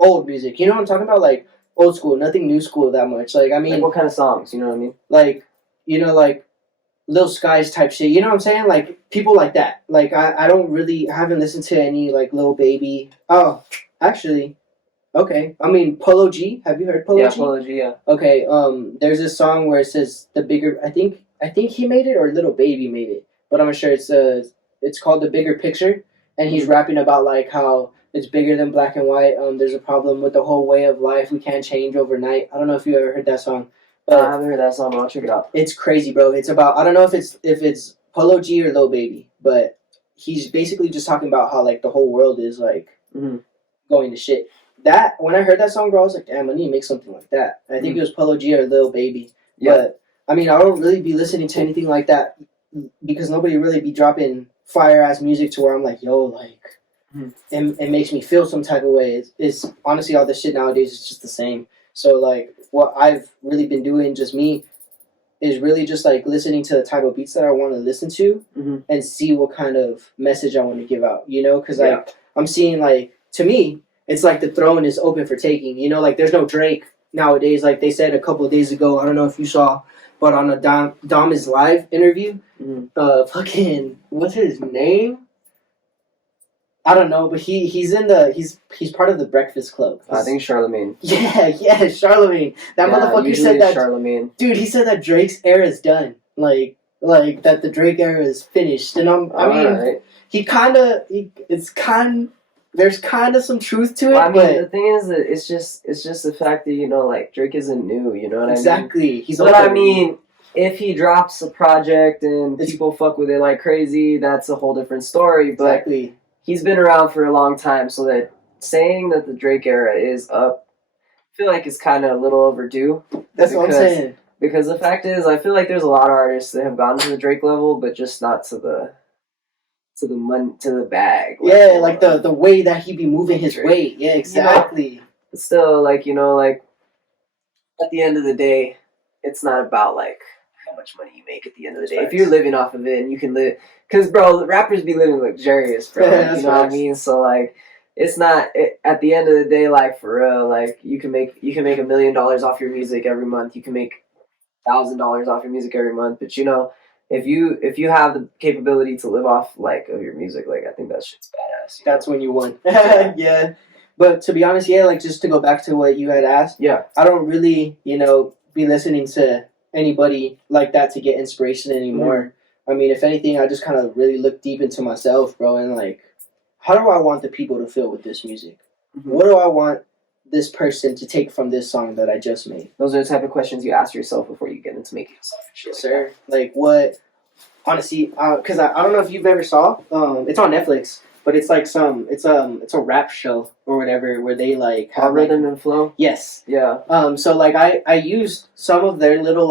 old music. You know what I'm talking about? Like, old school. Nothing new school that much. Like, I mean... Like, what kind of songs? You know what I mean? Like, you know, like, Lil Skies type shit. You know what I'm saying? Like, people like that. Like, I haven't listened to any, like, Lil Baby. Oh, actually... Okay, I mean Polo G. Have you heard Polo G? Yeah, Polo G. Yeah. Okay, there's this song where it says the bigger. I think he made it or Little Baby made it, but I'm not sure. It's called The Bigger Picture, and he's rapping about like how it's bigger than black and white. There's a problem with the whole way of life. We can't change overnight. I don't know if you ever heard that song. But I haven't heard that song, but I'll check it out. It's crazy, bro. It's about, I don't know if it's Polo G or Lil Baby, but he's basically just talking about how like the whole world is like going to shit. That, when I heard that song, bro, I was like, damn, I need to make something like that. I think it was Polo G or Lil Baby. Yeah. But, I mean, I don't really be listening to anything like that because nobody really be dropping fire-ass music to where I'm like, yo, like, it makes me feel some type of way. It's honestly, all this shit nowadays is just the same. So, like, what I've really been doing, just me, is really just, like, listening to the type of beats that I want to listen to and see what kind of message I want to give out, you know? Because, like, I'm seeing, like, to me, it's like the throne is open for taking. You know, like there's no Drake nowadays. Like they said a couple of days ago, I don't know if you saw, but on a Dom is Live interview, fucking, what's his name? I don't know, but he's part of the Breakfast Club. I think Charlemagne. Yeah, Charlemagne. That motherfucker said that. Charlemagne. Dude, he said that Drake's era is done. Like that the Drake era is finished. And there's kind of some truth to it. Well, I mean, the thing is that it's just the fact that, you know, like, Drake isn't new, you know what I mean? Exactly. But I mean, if he drops a project and people fuck with it like crazy, that's a whole different story. But exactly. He's been around for a long time, so that saying that the Drake era is up, I feel like it's kind of a little overdue. That's what I'm saying. Because the fact is, I feel like there's a lot of artists that have gotten to the Drake level, but just not to the bag. Yeah, like the way that he be moving his weight. Yeah, exactly. You know, but still, like, you know, like, at the end of the day, it's not about, like, how much money you make at the end of the day. If you're living off of it and you can live... Because, bro, rappers be living luxurious, bro. Yeah, you know what I mean? So, like, it's not... at the end of the day, like, for real, like, you can make $1 million off your music every month. You can make $1,000 off your music every month. But, you know... if you have the capability to live off like of your music, like I think that shit's badass. That's when you won. Yeah. But to be honest, yeah, like just to go back to what you had asked, Yeah. I don't really, be listening to anybody like that to get inspiration anymore. I mean, if anything, I just kind of really look deep into myself, bro, and like, how do I want the people to feel with this music? What do I want this person to take from this song that I just made? Those are the type of questions you ask yourself before you get into making a song. Yes, sir. Like what? Honestly, because I don't know if you've ever saw. It's on Netflix, but it's like it's a rap show or whatever where they like have rhythm and flow. Yes. Yeah. So like I used some of their little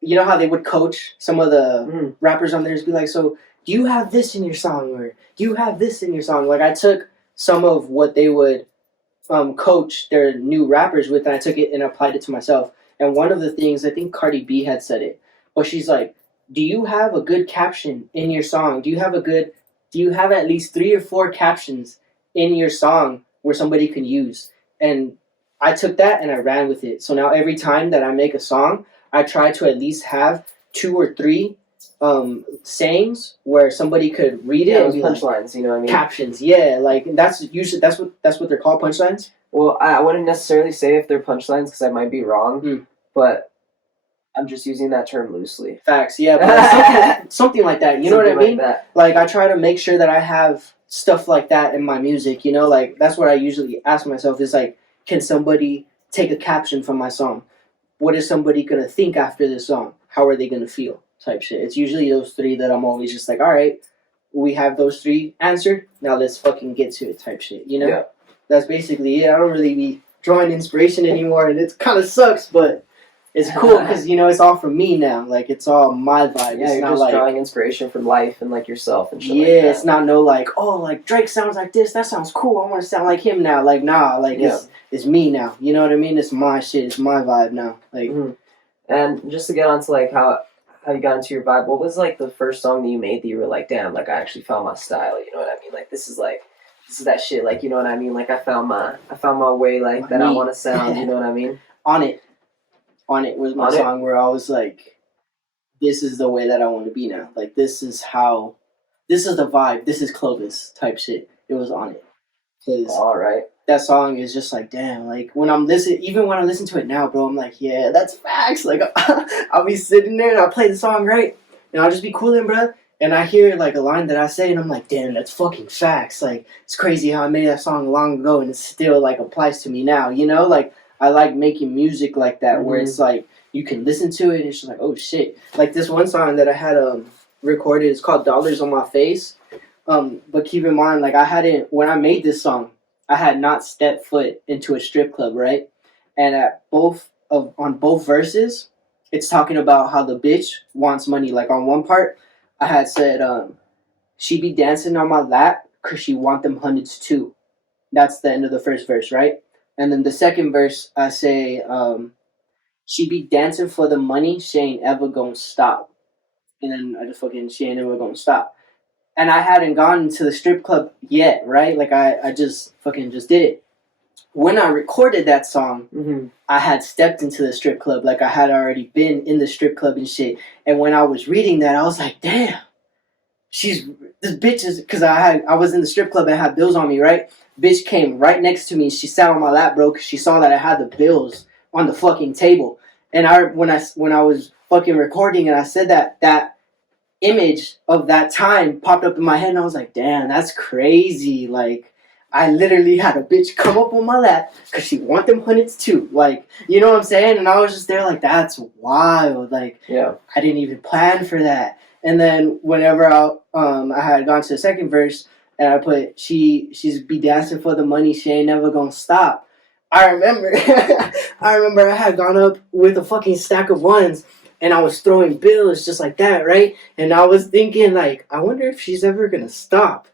you know how they would coach some of the rappers on there to be like, so do you have this in your song or do you have this in your song? Like I took some of what they would coach their new rappers with, and I took it and applied it to myself. And one of the things, I think Cardi B had said it, but she's like, do you have a good caption in your song? Do you have at least 3 or 4 captions in your song where somebody can use? And I took that and I ran with it. So now every time that I make a song, I try to at least have 2 or 3 sayings where somebody could read it. And punchlines, you know what I mean? Captions, yeah. Like that's what they're called, punchlines. Well, I wouldn't necessarily say if they're punchlines because I might be wrong, but I'm just using that term loosely. Facts, yeah, but something like that. You know what I mean? Like I try to make sure that I have stuff like that in my music. Like that's what I usually ask myself is like, can somebody take a caption from my song? What is somebody gonna think after this song? How are they gonna feel? Type shit. It's usually those 3 that I'm always just like, all right, we have those 3 answered. Now let's fucking get to it. Type shit. Yeah. That's basically it. I don't really be drawing inspiration anymore, and it kind of sucks, but it's cool because it's all from me now. Like it's all my vibe. Yeah, it's you're not just like drawing inspiration from life and like yourself and shit. Yeah, like that. It's not like like Drake sounds like this. That sounds cool. I want to sound like him now. Like nah, like it's me now. You know what I mean? It's my shit. It's my vibe now. Like, and just to get onto like how you got into your vibe, what was like the first song that you made that you were like, damn, like I actually found my style. You know what I mean? Like this is that shit. Like you know what I mean? Like I found my way. Like that I want to sound. You know what I mean? On It was my song where I was like, this is the way that I want to be now. Like this is the vibe. This is Clovis type shit. It was On It. All right. That song is just like, damn, like when I'm even when I listen to it now, bro, I'm like, yeah, that's facts. Like I'll be sitting there and I'll play the song right and I'll just be cooling, bro. And I hear like a line that I say and I'm like, damn, that's fucking facts. Like it's crazy how I made that song long ago and it still like applies to me now, Like I like making music like that where it's like you can listen to it and it's just like, oh shit. Like this one song that I had recorded, it's called Dollars on My Face. But keep in mind, like when I made this song, I had not stepped foot into a strip club, right? And on both verses, it's talking about how the bitch wants money. Like on one part, I had said, she be dancing on my lap because she want them hundreds too. That's the end of the first verse, right? And then the second verse, I say, she be dancing for the money, she ain't ever gonna stop. And then I just she ain't ever gonna stop. And I hadn't gone to the strip club yet, right? Like I just did it. When I recorded that song, I had stepped into the strip club. Like I had already been in the strip club and shit. And when I was reading that, I was like, damn, this bitch is, because I was in the strip club and I had bills on me, right? Bitch came right next to me. She sat on my lap, bro, because she saw that I had the bills on the fucking table. And when I was fucking recording and I said that image of that time popped up in my head and I was like, damn, that's crazy. Like I literally had a bitch come up on my lap because she want them hundreds too. Like, you know what I'm saying? And I was just there like, that's wild. Like, yeah, I didn't even plan for that. And then whenever I had gone to the second verse and I put, she's be dancing for the money, she ain't never gonna stop. I remember I had gone up with a fucking stack of ones and I was throwing bills just like that, right? And I was thinking, like, I wonder if she's ever going to stop.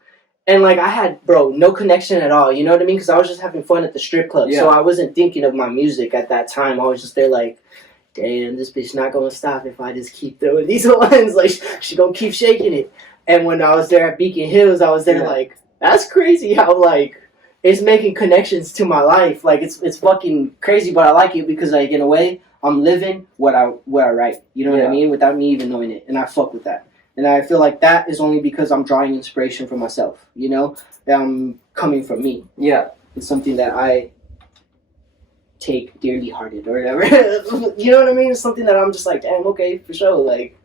And, like, I had, bro, no connection at all. You know what I mean? Because I was just having fun at the strip club. Yeah. So I wasn't thinking of my music at that time. I was just there like, damn, this bitch not going to stop if I just keep throwing these ones. Like, she going to keep shaking it. And when I was there at Beacon Hills, I was there like, that's crazy how, like, it's making connections to my life. Like, it's fucking crazy, but I like it because, like, in a way, I'm living what I write. You know what I mean? Without me even knowing it, and I fuck with that. And I feel like that is only because I'm drawing inspiration from myself. You know, coming from me. Yeah, it's something that I take dearly hearted or whatever. You know what I mean? It's something that I'm just like, damn, okay, for sure. Like,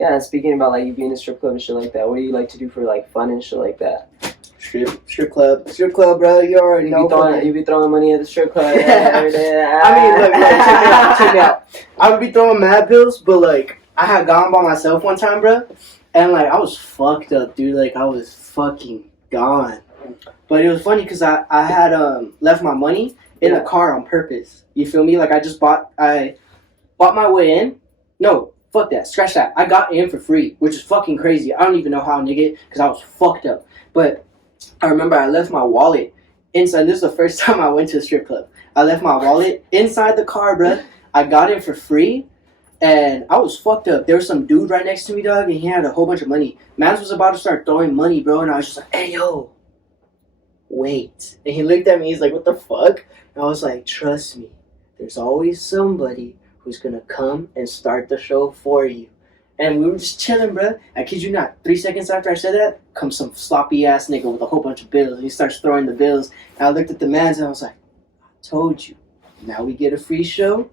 yeah. And speaking about like you being in a strip club and shit like that, what do you like to do for like fun and shit like that? Strip club, bro. You already know. You be throwing money at the strip club. I mean, look, check me out. I would be throwing mad bills, but like, I had gone by myself one time, bro, and like, I was fucked up, dude. Like, I was fucking gone. But it was funny because I had left my money in a car on purpose. You feel me? Like, I bought my way in. No, fuck that. Scratch that. I got in for free, which is fucking crazy. I don't even know how, nigga, because I was fucked up. But I remember I left my wallet inside. This is the first time I went to a strip club. I left my wallet inside the car, bruh. I got in for free, and I was fucked up. There was some dude right next to me, dog, and he had a whole bunch of money. Mans was about to start throwing money, bro, and I was just like, hey, yo, wait. And he looked at me, he's like, what the fuck? And I was like, trust me, there's always somebody who's gonna come and start the show for you. And we were just chilling, bro. I kid you not. 3 seconds after I said that, comes some sloppy ass nigga with a whole bunch of bills. And he starts throwing the bills. And I looked at the mans and I was like, I told you. Now we get a free show.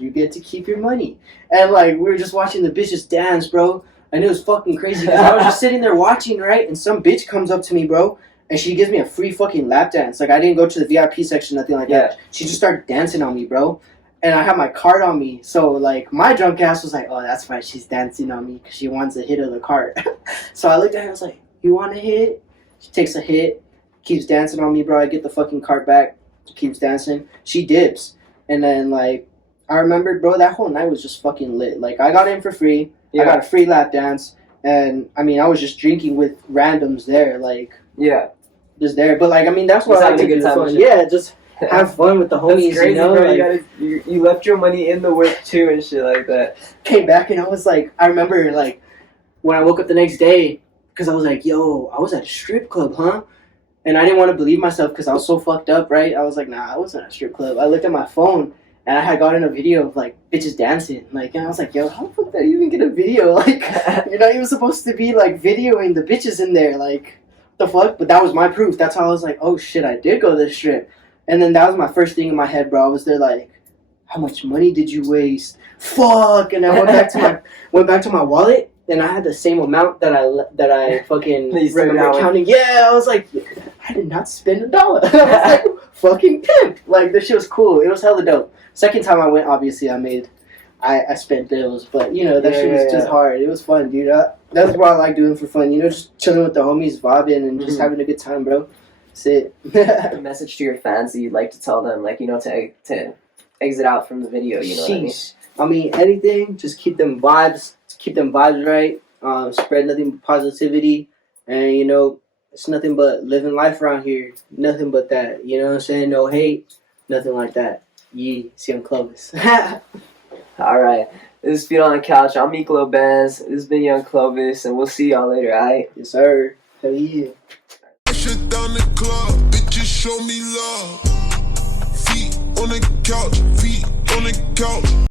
You get to keep your money. And like, we were just watching the bitches dance, bro. And it was fucking crazy because I was just sitting there watching, right? And some bitch comes up to me, bro. And she gives me a free fucking lap dance. Like, I didn't go to the VIP section, nothing like that. She just started dancing on me, bro. And I had my card on me. So, like, my drunk ass was like, oh, that's why she's dancing on me. Because she wants a hit of the card. So I looked at her and I was like, you want a hit? She takes a hit. Keeps dancing on me, bro. I get the fucking card back. She keeps dancing. She dips. And then, like, I remembered, bro, that whole night was just fucking lit. Like, I got in for free. I got a free lap dance. And, I mean, I was just drinking with randoms there. Like, just there. But, like, I mean, that's what I like to do. Fun. Yeah, just have fun with the homies. That's crazy, you know? bro. Like, you left your money in the work too and shit like that. Came back and I was like, I remember like when I woke up the next day because I was like, yo, I was at a strip club, huh? And I didn't want to believe myself because I was so fucked up, right? I was like, nah, I wasn't at a strip club. I looked at my phone and I had gotten a video of like bitches dancing, like, and I was like, yo, how the fuck did I even get a video? Like, you're not even supposed to be like videoing the bitches in there, like, the fuck? But that was my proof. That's how I was like, oh shit, I did go to this strip. And then that was my first thing in my head, bro. I was there like, how much money did you waste? Fuck! And I went back to my wallet, and I had the same amount that I fucking remember counting. Yeah, I was like, I did not spend $1. I was like, fucking pimp. Like, this shit was cool. It was hella dope. Second time I went, obviously, I spent bills, but you know that shit was just hard. It was fun, dude. That's what I like doing for fun. You know, just chilling with the homies, vibing, and just having a good time, bro. That's it. A message to your fans that you'd like to tell them, like, you know, to exit out from the video, you know what I mean? I mean, anything, just keep them vibes right, spread nothing but positivity, and, you know, it's nothing but living life around here, nothing but that, you know what I'm saying, no hate, nothing like that. Yvng Clovis. Alright, this is Feet on the Couch, I'm Yvng Clovis, this has been Yvng Clovis, and we'll see y'all later, alright? Yes, sir. Hell yeah. Shut down the club, bitches show me love. Feet on the couch, feet on the couch.